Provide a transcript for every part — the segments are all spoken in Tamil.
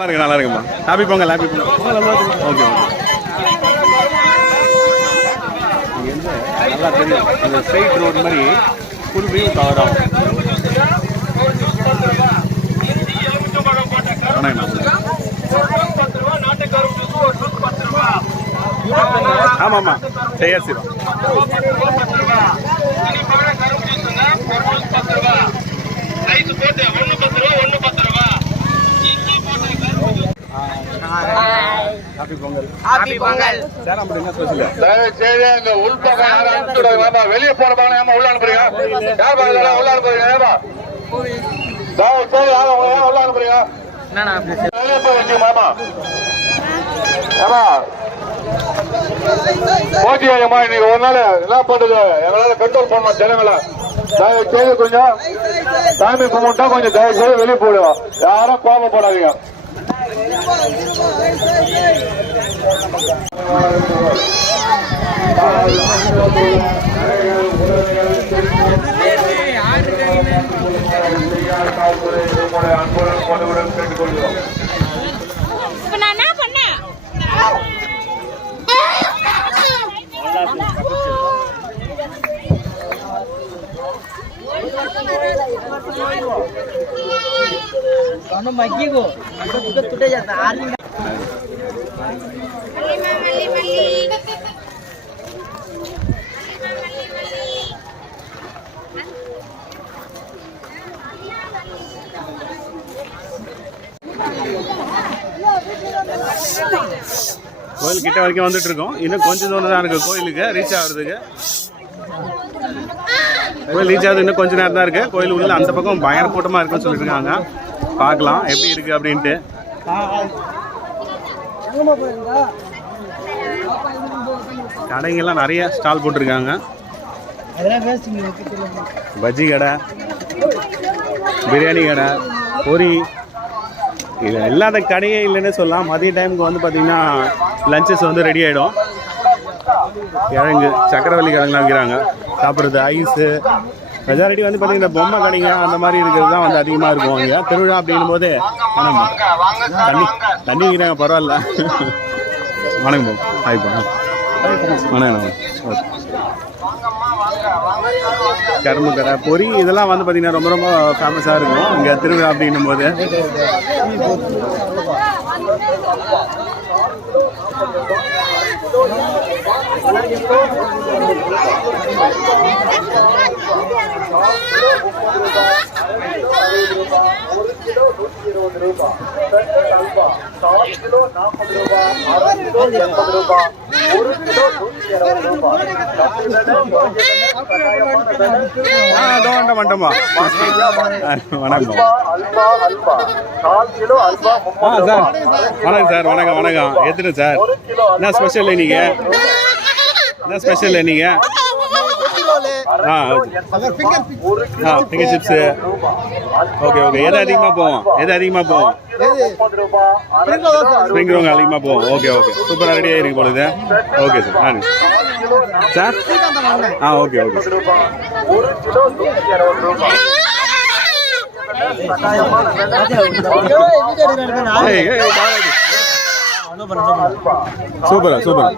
நல்லா இருக்கு நல்லா இருக்குமா? Happy Pongal happy Pongal. Okay okay நல்லா தெரியும். அந்த ஸ்ட்ரைட் ரோடு மாதிரி ஃபுல் வியூ கவர் ஆகும் வணக்கம்ண்ணா. ஆமாம் ஆமாம் ஜெயஸ்ரீ ஹாப்பி பொங்கல் ஹாப்பி பொங்கல் சேரம் அப்படி என்ன ஸ்பெஷல் தயவு செய்து அங்க உள்பக்கம் யாரும் அனுப்பிச்சு விடாதீங்க. ஏம்மா, வெளிய போறப்பாங்க ஏமா உள்ள அனுப்புறீங்க? உள்ள அனுப்புறீங்க உள்ள அனுப்புறீங்க? வெளிய போய் வச்சுங்க மாமா. ஏமா? ஓகேம்மா இன்னைக்கு ஒரு நாள் என்ன பண்ணுது எங்களால கண்ட்ரோல் பண்ணணும் ஜனங்களை. தயவு செய்து கொஞ்சம் சாமி கும்பிட்டா கொஞ்சம் தயவு செய்து வெளியே போடுவோம் யாரும் கோபப்படாதீங்க. அன்புடன் கொண்டுடன் கேட்டுக்கொள்கிறோம் இப்ப நான் கோயில் கிட்ட வரைக்கும் வந்துட்டு இருக்கோம் இன்னும் கொஞ்சம் தூரம் தான் இருக்கு கோயிலுக்கு. ரீச் ஆகுறதுக்கு. கோயில் ரீச் ஆகுது இன்னும் கொஞ்ச நேரம் தான் இருக்கு. கோயில் உள்ள அந்த பக்கம் பயங்கர கூட்டமா இருக்குன்னு சொல்லிட்டு இருக்காங்க பார்க்கலாம் எப்படி இருக்கு அப்படின்ட்டு. கடைங்கெல்லாம் நிறைய ஸ்டால் போட்டிருக்காங்க. பஜ்ஜி கடை பிரியாணி கடை பொரி. இது இல்லாத கடையே இல்லைன்னு சொல்லலாம். மதிய டைமுக்கு வந்து பார்த்தீங்கன்னா லஞ்சஸ் வந்து ரெடி ஆகிடும் கிழங்கு சக்கரவள்ளி கிழங்குலாம் வைக்கிறாங்க. சாப்பிட்றது ஐஸு மெஜாரிட்டி வந்து பார்த்தீங்கன்னா பொம்மை கடைங்க அந்த மாதிரி இருக்கிறது தான் வந்து அதிகமாக இருக்கும் இங்கே திருவிழா அப்படின்னும் போது வணக்கம் தண்ணி தண்ணி வைக்கிறாங்க பரவாயில்ல. வணக்கம் போ வணக்கம். ஓகே கரும்பு கடை பொரி இதெல்லாம் வந்து பார்த்தீங்கன்னா ரொம்ப ரொம்ப ஃபேமஸாக இருக்கும். இங்கே திருவிழா அப்படின்னும் போது ஒரு கிலோ நூற்றி இருபது ரூபாய் அல்வா கால் கிலோ நாற்பது ரூபாய் அரை கிலோ எண்பது ரூபாய் ஒரு கிலோ இருபது ரூபாய் வணக்கம் சார் வணக்கம். சார் வணக்கம் வணக்கம். எத்தனை சார்? என்ன ஸ்பெஷல் நீங்கள் என்ன ஸ்பெஷல் இன்னைக்கு ஃபிங்கர் சிப்ஸு ஓகே. ஓகே எது அதிகமாக போவோம்? எது அதிகமாக போவோம்? ஸ்ப்ரிங் ரோல் அதிகமாக போவோம். Okay okay. சூப்பராக ரெடி ஆகிருக்கு பொழுது ஓகே சார் நன்றி சார் ஆ ஓகே ஓகே. சூப்பரா சூப்பரா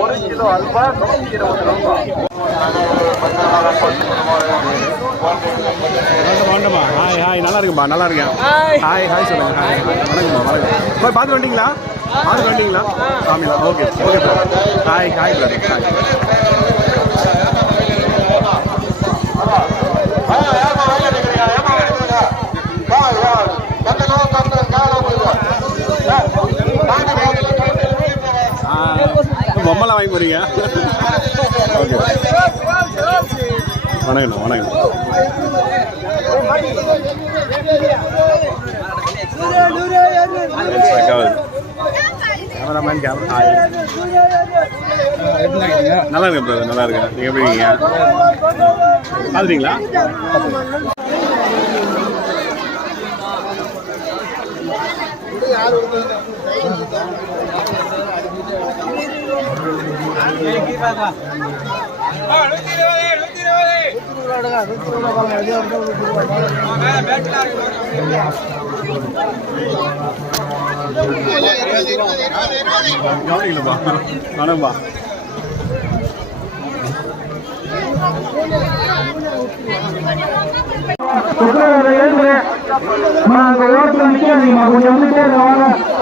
ஒரு கிலோ அல்வா நூற்றி இருபது ரூபாய் ஹாய் ஹாய் நல்லா இருக்கும்பா நல்லா இருக்கேன். ஹாய் ஹாய் சொல்லுங்க. ஹாய் வணக்கம்மா வணக்கம். போய் பார்த்துட்டு வந்துட்டீங்களா பார்த்துட்டு வந்துட்டீங்களா சாமிங்களா okay okay hi hi brother hi ஆ பொம்மைலாம் வாங்கி போறீங்க? ஓகே வணக்கம். வணக்கம் கேமராமேன் கேமரா நல்லா இருக்கேன் பிரதர் நல்லா இருக்கேன். நீங்கள் எப்படி இருக்கீங்க? பார்த்துட்டீங்களா? கவனிக்கலப்பா வணக்கம்ப்பா கொஞ்சம் வந்துட்டே இருங்க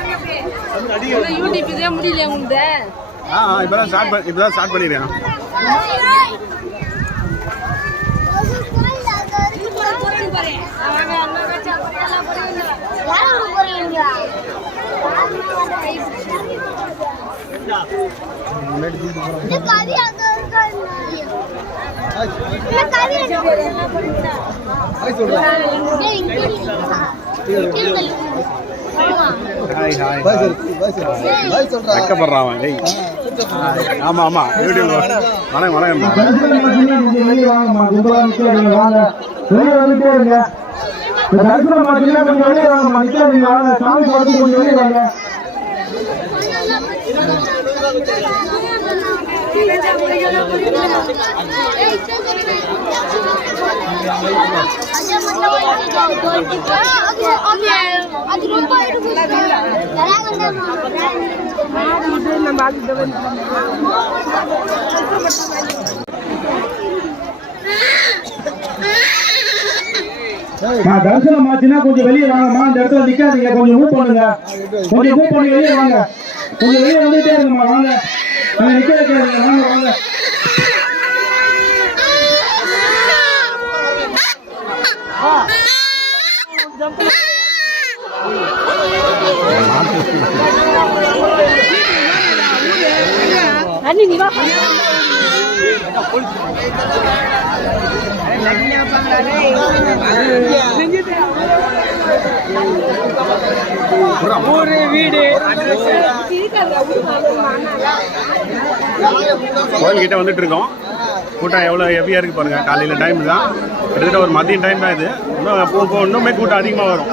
யூடியூப் இதே முடியல உண்டு ஆ ஆ, இப்பதான் ஸ்டார்ட் பண்ணி இப்பதான் ஸ்டார்ட் பண்ணிடுறேன் ஹாய் ஹாய் வெக்கப்படுறான் அவன். டேய். ஆமா ஆமா. யூடியூப் வணக்கம் வணக்கம். அது ரொம்ப நான் தரிசனம் ஆச்சுன்னா கொஞ்சம் வெளியே வாங்கம்மா. இந்த இடத்துல நிக்காதீங்க. கொஞ்சம் மூவ் பண்ணுங்க. கொஞ்சம் மூவ் பண்ணி வெளியே வாங்க. கொஞ்சம் வெளியே வந்துட்டே இருங்கம்மா வாங்க. நான் நிக்க வைக்காதீங்க வாங்க வாங்க வீடு கிட்ட வந்துட்டு இருக்கோம் கூட்டம் எவ்வளோ ஹெவியாக இருக்கு பாருங்க. காலையில் டைம் தான். கிட்டத்தட்ட ஒரு மதியம் டைம் தான் இது. இன்னும் போ போ இன்னுமே கூட்டம் அதிகமாக வரும்.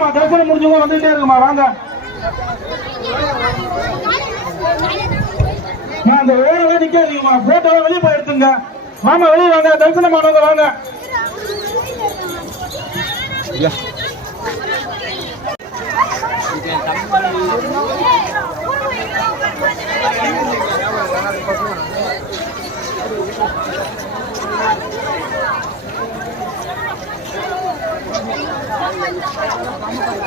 வாமா தரிசனம் முடிஞ்சவங்க வந்துட்டே இருக்குமா வாங்க. அந்த வேலை நிக்காதீங்கம்மா. போட்டோவை வெளியே போய் எடுத்துங்க மாமா வெளியே வாங்க தரிசனம் ஆனவங்க வாங்க. Thank you. 不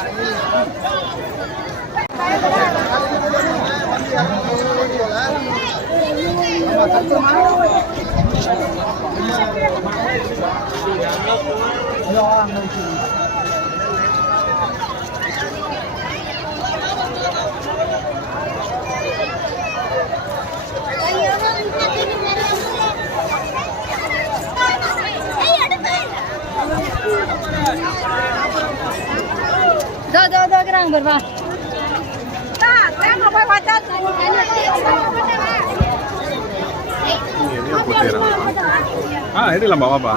要啊！தோ தோக்குறாங்க பாரு வா தேங்க போய் பார்த்தா எதையோ போட்டுக்கிறான் ஆ எடுக்கலாம்ப்பா வாப்பா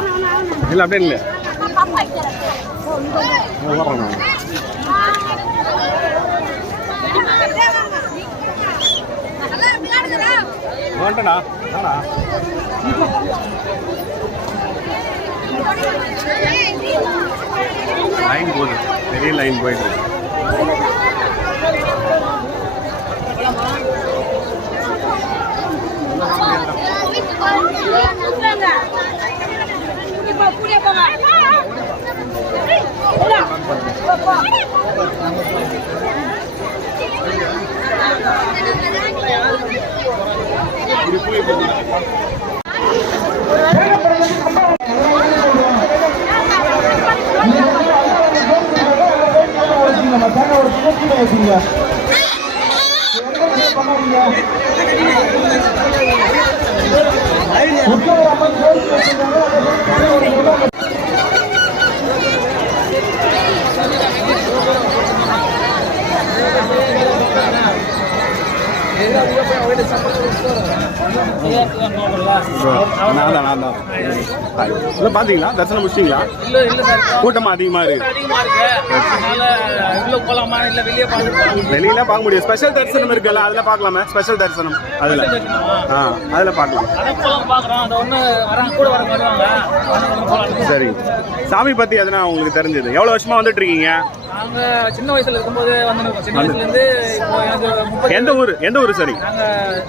இல்லை அப்படியே இல்லை வேண்டடா வேணா லைன் போகுது. பெரிய லைன் போயிட்டு இருக்கு இப்போ వెంకటేశ్వర நான் தான் நான் தான் இல்லை பார்த்தீங்களா? தரிசனம் முடிச்சிங்களா இல்ல இல்ல சார். கூட்டமாக அதிகமாக இருக்கு. அதிகமா இருக்கு. அதனால உள்ள போலாமா இல்ல வெளியே பார்த்துட்டு வெளியில பார்க்க முடியும். ஸ்பெஷல் தரிசனம் இருக்குல்ல அதில் பார்க்கலாமே. ஸ்பெஷல் தரிசனம். அதில். ஆ அதில் பார்க்கலாம். சரி. சாமி பற்றி எதனா உங்களுக்கு தெரிஞ்சது? எவ்வளோ வருஷமா வந்துட்டு இருக்கீங்க? சின்ன வயசுல இருக்கும்போது வந்து எந்த ஊர்? எந்த ஊர் சரி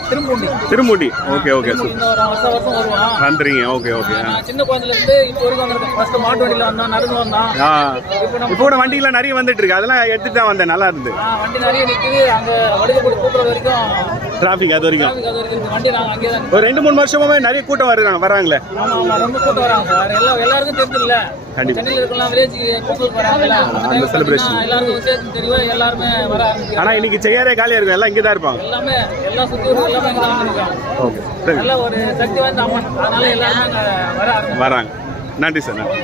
திரும்பூண்டி திருமூடி ஓகே ஓகே வந்துறீங்க ஓகே ஓகே சின்ன குழந்தைல இருந்து இப்போ வரைக்கும் வந்திருக்கேன் ஃபர்ஸ்ட் மாட்டு வண்டியில வந்தோம் நடந்து வந்தோம் ஆ. இப்போ கூட வண்டிலாம் நிறைய வந்துட்டு இருக்கு அதெல்லாம் எடுத்துட்டு தான் வந்தேன். நல்லா இருந்து வண்டி நிறைய நிக்குது. அங்க டிராஃபிக் அது வரைக்கும். Traffic அது வரைக்கும் இருக்கு. வண்டி நாங்க அங்கேயே தான் ஒரு ரெண்டு மூணு வருஷமாவே நிறைய கூட்டம் வருறாங்க வராங்களே. ஆமா ஆமா. ரொம்ப கூட்டம் வராங்க சார். எல்லாருக்கும் கண்டிப்பா. வராங்கல்ல. அந்த celebration. எல்லாருக்கும் விசேஷம் தெரியும்? எல்லாருமே வர ஆரம்பிக்கிறாங்க. ஆனா இன்னைக்கு செய்யாரே காலியா இருக்கும் எல்லாம் இங்கே தான் இருப்பாங்க. எல்லாமே எல்லா சுத்தூர் எல்லாமே இங்க தான் இருக்காங்க ஓகே சரி நல்ல ஒரு சக்தி வாய்ந்த அம்மன். அதனால எல்லாருமே அங்க வர ஆரம்பிக்கிறாங்க வராங்க. நன்றி சார் நன்றி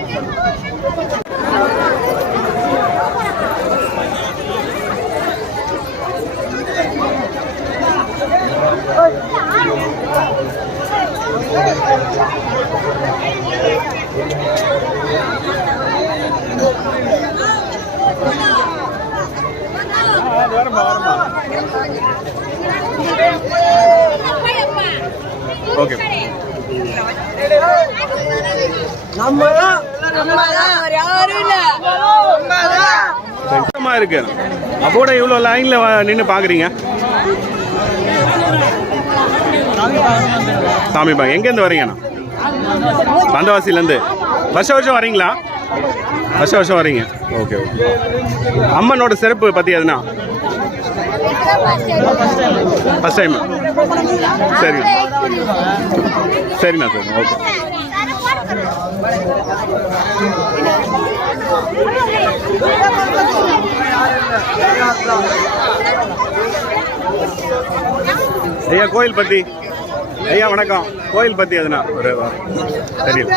வரமா வரமா ஓகே கஷ்டமா இருக்கு அப்போட இவ்வளோ லைனில் நின்று பார்க்குறீங்க சாமி பாங்க. எங்கேருந்து வரீங்கண்ணா பந்தவாசிலேருந்து வருஷம் வருஷம் வரீங்களா? வருஷம் வருஷம் வரீங்க. Okay okay. அம்மனோட சிறப்பு பற்றி எதுனா? ஃபஸ்ட் டைம் சரி. சரிண்ணா சரி ஓகே. ஐயா கோயில் பற்றி ஐயா வணக்கம். கோயில் பற்றி எதுனா? ஒரு தெரியல.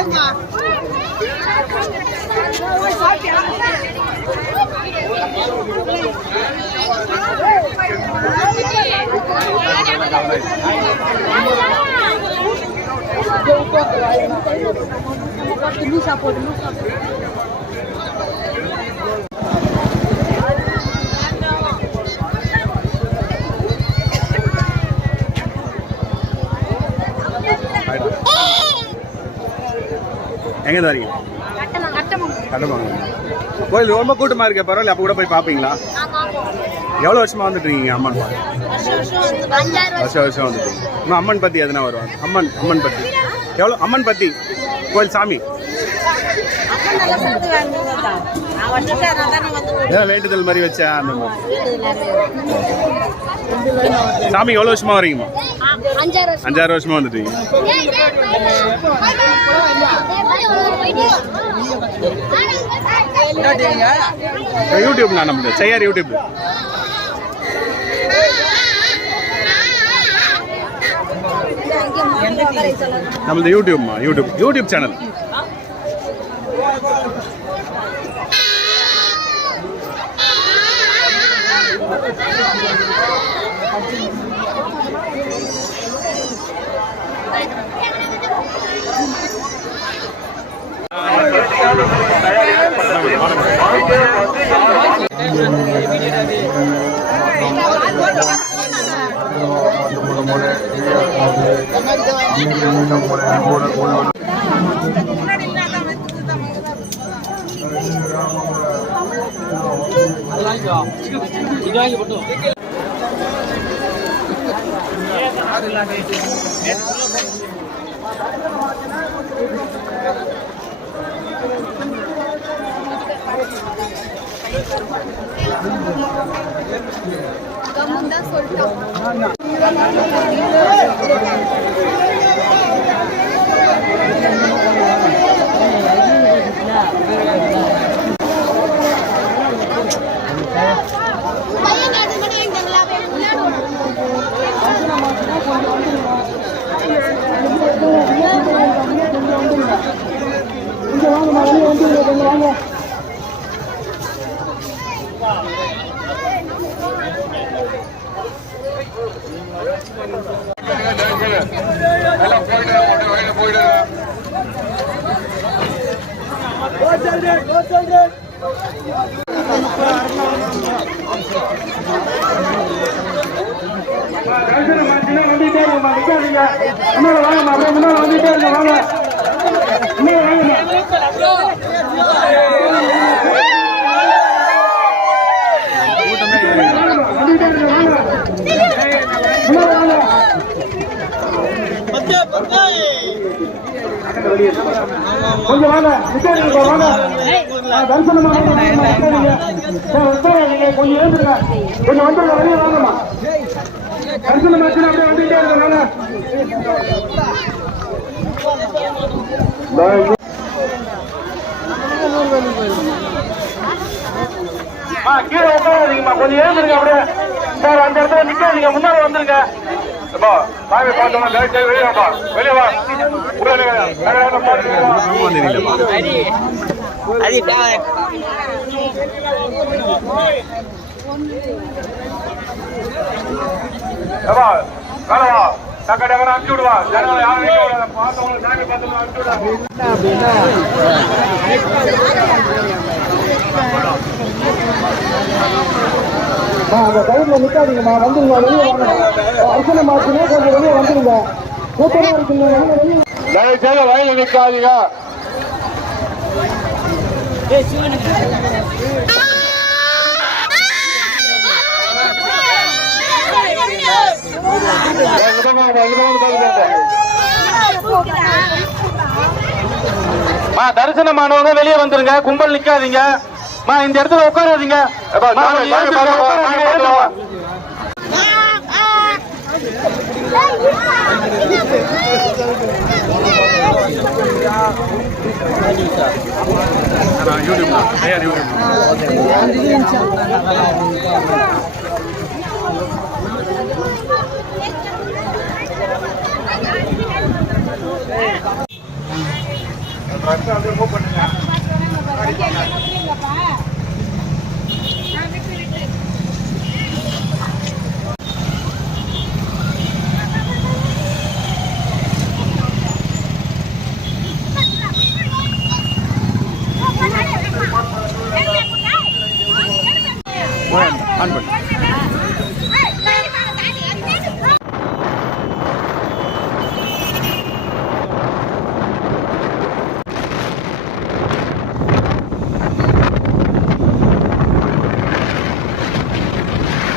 எங்கேருந்து வரீங்க? கட்டமாங்க கோயில் ரொம்ப கூட்டமாக இருக்க பரவாயில்ல அப்போ கூட போய் பார்ப்பீங்களா எவ்வளோ வருஷமா வந்துட்டு இருக்கீங்க அம்மன்? வருஷம் வருஷம் வந்துட்டு இன்னும் அம்மன் பற்றி எதுனா வருவாங்க அம்மன் அம்மன் பற்றி எவ்வளோ அம்மன் பற்றி கோயில் சாமி. வேண்டுதல் மாதிரி வச்சா அந்த மாதிரி? சாமி எவ்வளோ வருஷமா வரீங்கம்மா அஞ்சாறு வருஷமா. வந்துட்டீங்க யூடியூப் நான் நம்ம செய்யார் யூடியூப் நம்மளது யூடியூப்மா யூடியூப் யூடியூப் சேனல் இது வாங்கி போட்டு பையன் காட்டு மட்டும் வந்துட்டே இருங்கம்மா நிக்காதீங்க இருங்க வாங்க முன்னால வாங்கம்மா வாங்கம்மா, வந்துட்டே இருங்க வாங்க முன்னால வாங்க கொஞ்சம் வாங்க நிக்காதீங்க வாங்க. தரிசனமா வாங்க, கொஞ்சம் எழுந்துருங்க கொஞ்சம் வந்துருங்க வெளியே வாங்கம்மா. தரிசனம் ஆச்சுன்னா அப்படியே வந்துட்டே கீழே உட்காராதீங்கம்மா. கொஞ்சம் எழுந்துருங்க அப்படியே. சார் அந்த இடத்துல நிக்காதீங்க. முன்னாடி வந்துருங்க. சாமி பார்த்தோம்னா தயவு செய்து வெளியே வாப்பா. வெளியே வா. உள்ள வெளியே வா. வேற யாரும் பாருங்க, வெளியே வா. ரூபம் தெரியலப்பா அடி டா- ஏப்பா, மேல வா. டக்கு டக்குன்னு அனுப்பிச்சு விடுவா. ஜனங்களை யாரும் நிக்க விடாத. பார்த்தவங்களை சாமி பார்த்தவங்களை அனுப்பிச்சு விடாத. அந்த சைடுல நிக்காதீங்கம்மா. வந்துருங்க. வெளியே வாங்க. தரிசனம் ஆச்சுன்னா கொஞ்சம் வெளியே வந்துருங்க. கூட்டமா இருக்குங்க. வெளியே தயவு செய்து தரிசனமானவங்க வெளியே வந்துருங்க. கும்பல் நிக்காதீங்க. மா இந்த இடத்துல உட்காராதீங்க ஏப்பா, மா, சாமி, கொஞ்சம் சாமி எழுந்துருங்க, பார்த்தவங்க, உட்காராதீங்க, சாமி பார்த்தவங்க. எழுந்துருங்க. நான் யூடியூப்ல தயார் யூடியூப்ல பண்ணுங்க